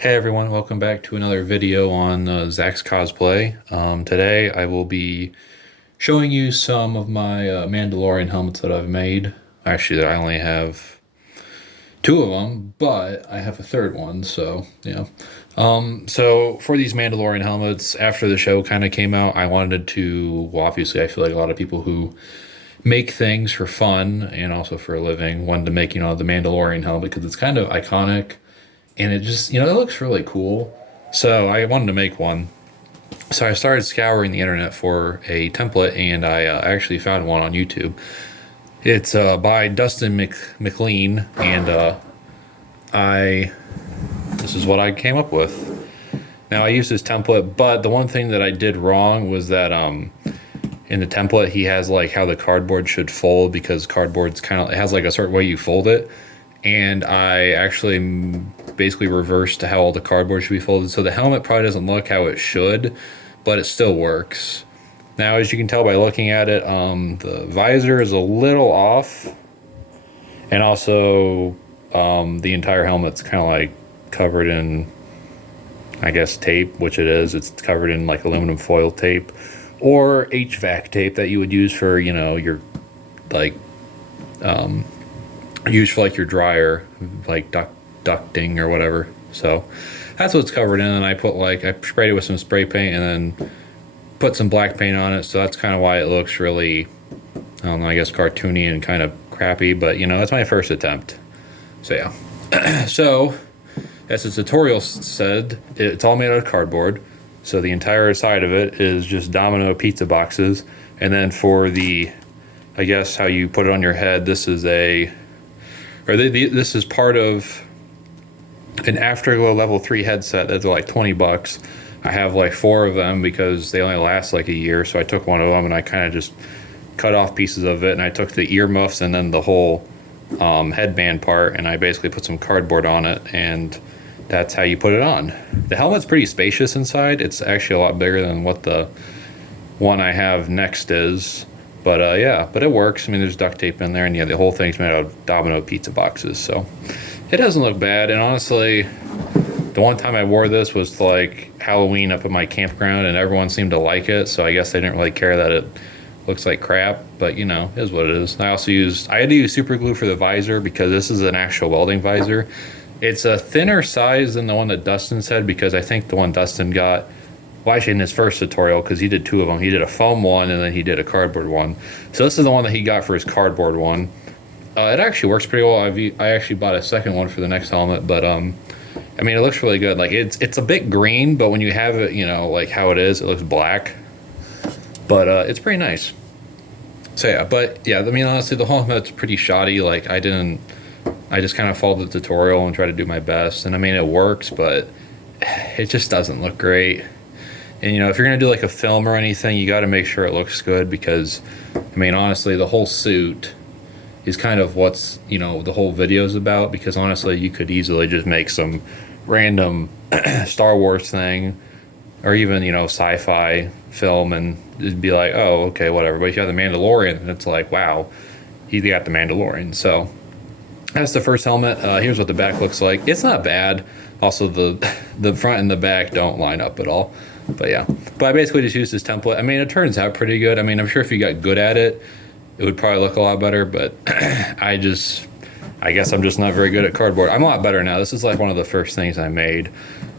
Hey everyone, welcome back to another video on Zach's cosplay. Today I will be showing you some of my Mandalorian helmets that I've made. Actually, I only have two of them, but I have a third one, so yeah. So for these Mandalorian helmets, after the show kind of came out, I wanted to, well, obviously I feel like a lot of people who make things for fun and also for a living wanted to make, the Mandalorian helmet because it's kind of iconic and it just, it looks really cool. So I wanted to make one. So I started scouring the internet for a template, and I actually found one on YouTube. It's by Dustin McLean, and this is what I came up with. Now I used this template, but the one thing that I did wrong was that in the template he has like how the cardboard should fold, because cardboard's kind of, it has like a certain way you fold it, and I actually basically reversed how all the cardboard should be folded. So the helmet probably doesn't look how it should, but it still works. Now, as you can tell by looking at it, the visor is a little off, and also the entire helmet's kind of like covered in, I guess, tape, which it is. It's covered in like aluminum foil tape or HVAC tape that you would use for, your like used for like your dryer, like ducting or whatever. So that's what it's covered in. And I sprayed it with some spray paint and then put some black paint on it. So that's kind of why it looks really, I don't know, I guess cartoony and kind of crappy, but that's my first attempt. So yeah. So as the tutorial said, it's all made out of cardboard. So the entire side of it is just Domino pizza boxes. And then for the, I guess how you put it on your head, this is this is part of an Afterglow level 3 headset that's like $20. I have like 4 of them because they only last like a year. So I took one of them and I kind of just cut off pieces of it, and I took the earmuffs and then the whole headband part, and I basically put some cardboard on it, and that's how you put it on. The helmet's pretty spacious inside. It's actually a lot bigger than what the one I have next is. But yeah, but it works. I mean, there's duct tape in there, and yeah, the whole thing's made out of Domino pizza boxes, so it doesn't look bad. And honestly, the one time I wore this was to like Halloween up at my campground, and everyone seemed to like it, so I guess they didn't really care that it looks like crap, but it is what it is. I had to use super glue for the visor because this is an actual welding visor. It's a thinner size than the one that Dustin said, because I think the one Dustin got, well, actually in his first tutorial, because he did 2 of them. He did a foam one and then he did a cardboard one. So this is the one that he got for his cardboard one. It actually works pretty well. I actually bought a second one for the next helmet, but I mean, it looks really good. Like it's a bit green, but when you have it, like how it is, it looks black. But it's pretty nice. So yeah, but yeah, I mean, honestly, the whole helmet's pretty shoddy. Like I just kind of followed the tutorial and tried to do my best. And I mean, it works, but it just doesn't look great. And if you're gonna do like a film or anything, you got to make sure it looks good, because I mean, honestly, the whole suit is kind of what's the whole video is about. Because honestly, you could easily just make some random Star Wars thing, or even sci-fi film, and it'd be like, oh, okay, whatever. But if you have the Mandalorian, and it's like, wow, he got the Mandalorian. So that's the first helmet. Here's what the back looks like. It's not bad. Also, the front and the back don't line up at all. But yeah, but I basically just used this template. I mean, it turns out pretty good. I mean, I'm sure if you got good at it, it would probably look a lot better. But I guess I'm just not very good at cardboard. I'm a lot better now. This is like one of the first things I made.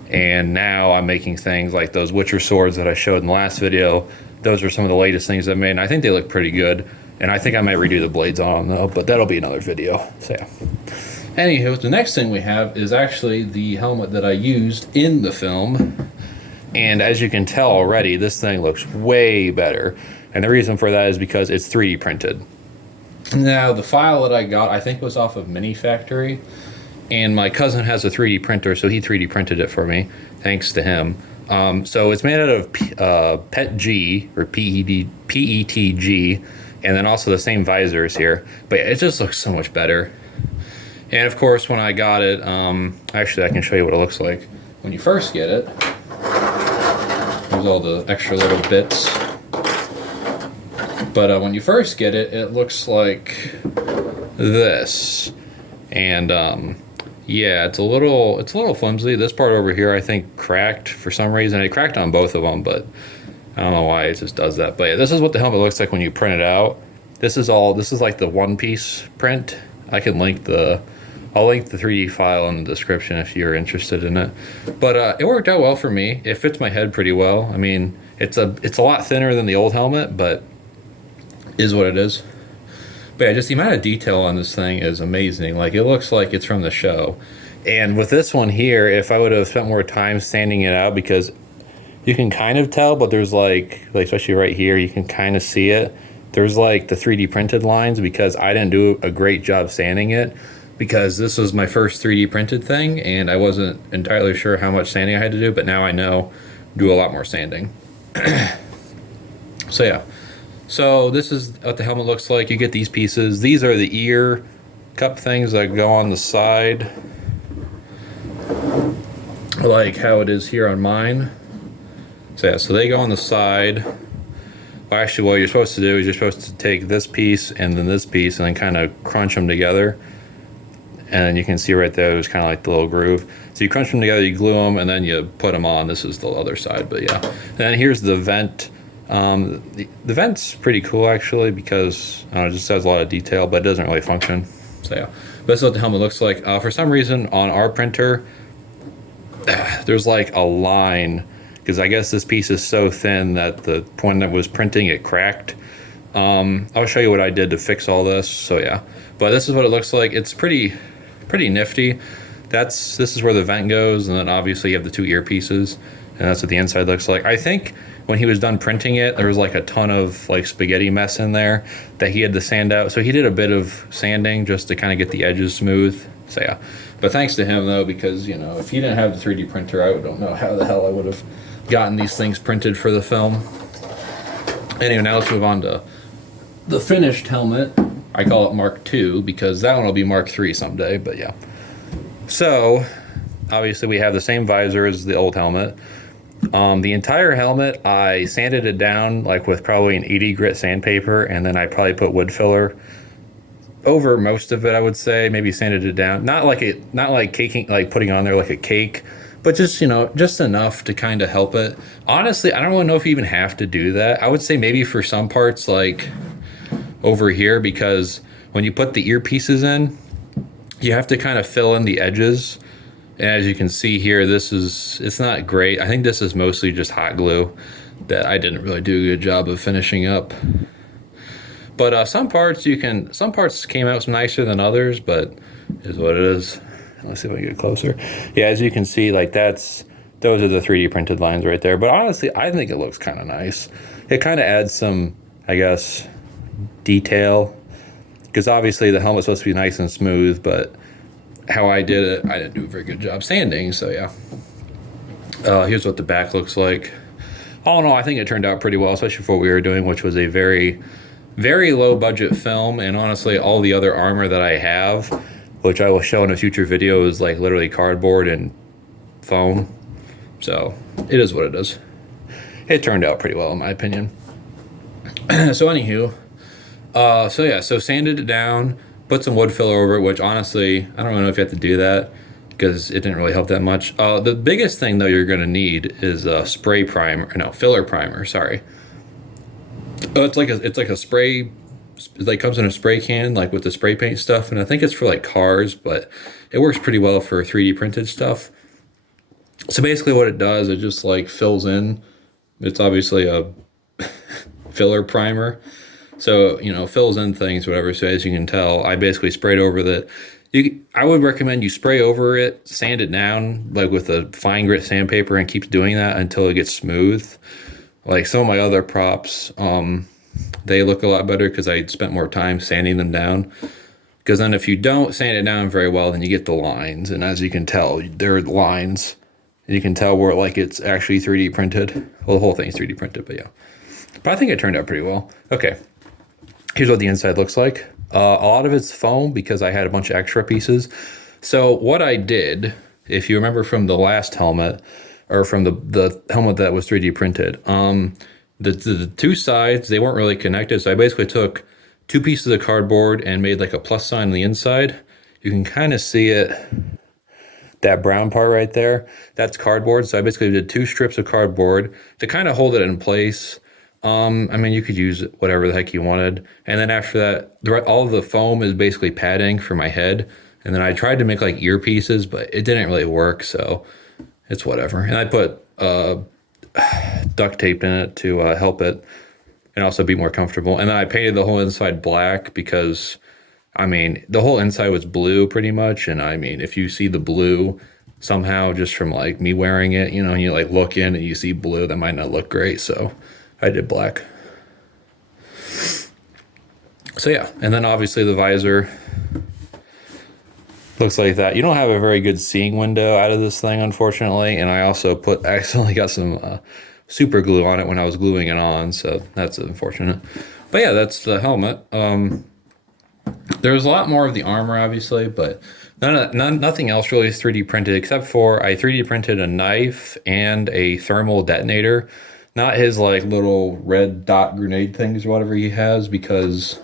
And now I'm making things like those Witcher swords that I showed in the last video. Those are some of the latest things I made, and I think they look pretty good. And I think I might redo the blades on them, though, but that'll be another video. So yeah. Anywho, the next thing we have is actually the helmet that I used in the film. And as you can tell already, this thing looks way better. And the reason for that is because it's 3D printed. Now, the file that I got, I think was off of Mini Factory. And my cousin has a 3D printer, so he 3D printed it for me, thanks to him. So it's made out of PETG, or PETG, and then also the same visors here. But yeah, it just looks so much better. And of course, when I got it, actually I can show you what it looks like. When you first get it, there's all the extra little bits. But when you first get it, it looks like this. And Yeah, it's a little flimsy. This part over here, I think, cracked for some reason. It cracked on both of them, but I don't know why it just does that. But yeah, this is what the helmet looks like when you print it out. This is like the one piece print. I'll link the 3D file in the description if you're interested in it. But it worked out well for me. It fits my head pretty well. I mean, it's a lot thinner than the old helmet, but is what it is. But yeah, just the amount of detail on this thing is amazing. Like, it looks like it's from the show. And with this one here, if I would have spent more time sanding it out, because you can kind of tell, but there's like especially right here, you can kind of see it. There's like the 3D printed lines because I didn't do a great job sanding it, because this was my first 3D printed thing and I wasn't entirely sure how much sanding I had to do, but now I know do a lot more sanding. So yeah. So this is what the helmet looks like. You get these pieces. These are the ear cup things that go on the side, like how it is here on mine. So yeah, so they go on the side. Well, actually, what you're supposed to do is you're supposed to take this piece and then this piece and then kind of crunch them together. And you can see right there, there's kind of like the little groove. So you crunch them together, you glue them, and then you put them on. This is the other side, but yeah. And then here's the vent. The vent's pretty cool actually, because I don't know, it just has a lot of detail, but it doesn't really function. So yeah, but this is what the helmet looks like. For some reason on our printer, there's like a line, because I guess this piece is so thin that the point that was printing it cracked. I'll show you what I did to fix all this. So yeah, but this is what it looks like. It's pretty nifty. This is where the vent goes, and then obviously you have the two earpieces, and that's what the inside looks like. I think when he was done printing it, there was like a ton of like spaghetti mess in there that he had to sand out. So he did a bit of sanding just to kind of get the edges smooth. So yeah, but thanks to him though, because you know, if he didn't have the 3D printer, I don't know how the hell I would have gotten these things printed for the film. Anyway, now let's move on to the finished helmet. I call it Mark II because that one will be Mark III someday, but yeah. So obviously we have the same visor as the old helmet. The entire helmet, I sanded it down like with probably an 80 grit sandpaper, and then I probably put wood filler over most of it, I would say. Maybe sanded it down. Not like caking, like putting on there like a cake, but just, you know, just enough to kind of help it. Honestly, I don't really know if you even have to do that. I would say maybe for some parts like over here, because when you put the earpieces in, you have to kind of fill in the edges. And as you can see here, it's not great. I think this is mostly just hot glue that I didn't really do a good job of finishing up. But some parts came out nicer than others, but is what it is. Let's see if I can get closer. Yeah, as you can see, like those are the 3D printed lines right there. But honestly, I think it looks kind of nice. It kind of adds some, I guess, detail, because obviously the helmet's supposed to be nice and smooth, but how I did it, I didn't do a very good job sanding. So yeah, here's what the back looks like. All in all, I think it turned out pretty well, especially for what we were doing, which was a very, very low budget film. And honestly, all the other armor that I have, which I will show in a future video, is like literally cardboard and foam. So it is what it is. It turned out pretty well in my opinion. So anywho, so sanded it down, put some wood filler over it, which honestly, I don't know if you have to do that because it didn't really help that much. The biggest thing though you're gonna need is a filler primer, sorry. It's like a spray, it like comes in a spray can, like with the spray paint stuff, and I think it's for like cars, but it works pretty well for 3D printed stuff. So basically what it does, it just like fills in. It's obviously a filler primer. So, you know, fills in things, whatever. So as you can tell, I basically sprayed over that. I would recommend you spray over it, sand it down, like with a fine grit sandpaper, and keep doing that until it gets smooth. Like some of my other props, they look a lot better because I spent more time sanding them down. Because then if you don't sand it down very well, then you get the lines. And as you can tell, there are lines. And you can tell where like it's actually 3D printed. Well, the whole thing's 3D printed, but yeah. But I think it turned out pretty well. Okay. Here's what the inside looks like. A lot of it's foam because I had a bunch of extra pieces. So what I did, if you remember from the last helmet, or from the helmet that was 3D printed, the two sides, they weren't really connected. So I basically took two pieces of cardboard and made like a plus sign on the inside. You can kind of see it that brown part right there, that's cardboard. So I basically did 2 strips of cardboard to kind of hold it in place. I mean, you could use whatever the heck you wanted. And then after that, all of the foam is basically padding for my head. And then I tried to make like earpieces, but it didn't really work. So it's whatever. And I put duct tape in it to help it and also be more comfortable. And then I painted the whole inside black because, I mean, the whole inside was blue pretty much. And I mean, if you see the blue somehow just from like me wearing it, you know, and you like look in and you see blue, that might not look great. So I did black. So yeah, and then obviously the visor looks like that. You don't have a very good seeing window out of this thing, unfortunately. And I also accidentally got some super glue on it when I was gluing it on. So that's unfortunate. But yeah, that's the helmet. There's a lot more of the armor, obviously, but nothing else really is 3D printed except for I 3D printed a knife and a thermal detonator. Not his like little red dot grenade things or whatever he has, because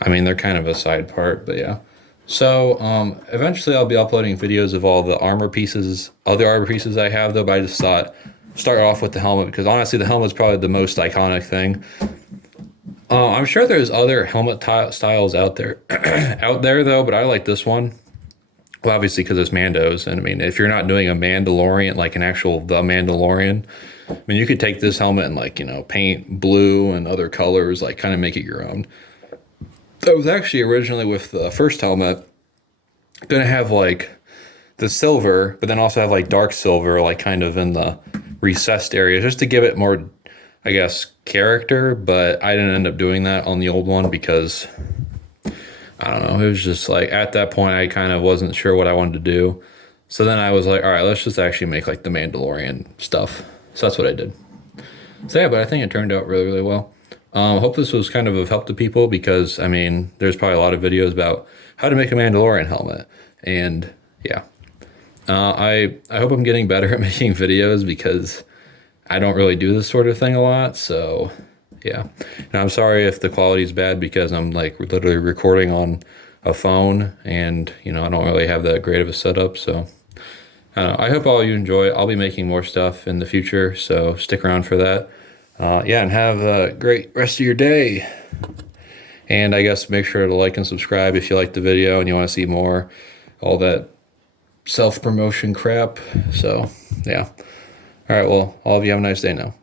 I mean, they're kind of a side part, but yeah. So eventually I'll be uploading videos of all the armor pieces, other armor pieces I have though, but I just thought start off with the helmet because honestly the helmet's probably the most iconic thing. I'm sure there's other helmet styles out there though, but I like this one. Well, obviously because it's Mando's, and I mean, if you're not doing a Mandalorian, like an actual The Mandalorian, I mean, you could take this helmet and like, you know, paint blue and other colors, like kind of make it your own. I was actually originally with the first helmet gonna have like the silver, but then also have like dark silver, like kind of in the recessed area, just to give it more, I guess, character. But I didn't end up doing that on the old one because I don't know. It was just like at that point I kind of wasn't sure what I wanted to do. So then I was like, all right, let's just actually make like the Mandalorian stuff. So that's what I did. So yeah, but I think it turned out really, really well. Hope this was kind of help to people because, I mean, there's probably a lot of videos about how to make a Mandalorian helmet. And yeah, I hope I'm getting better at making videos because I don't really do this sort of thing a lot. So yeah, and I'm sorry if the quality is bad because I'm like literally recording on a phone and, you know, I don't really have that great of a setup. So I don't know. I hope all you enjoy. I'll be making more stuff in the future, so stick around for that. Yeah, and have a great rest of your day. And I guess make sure to like and subscribe if you like the video and you want to see more, all that self-promotion crap. So, yeah. All right, well, all of you have a nice day now.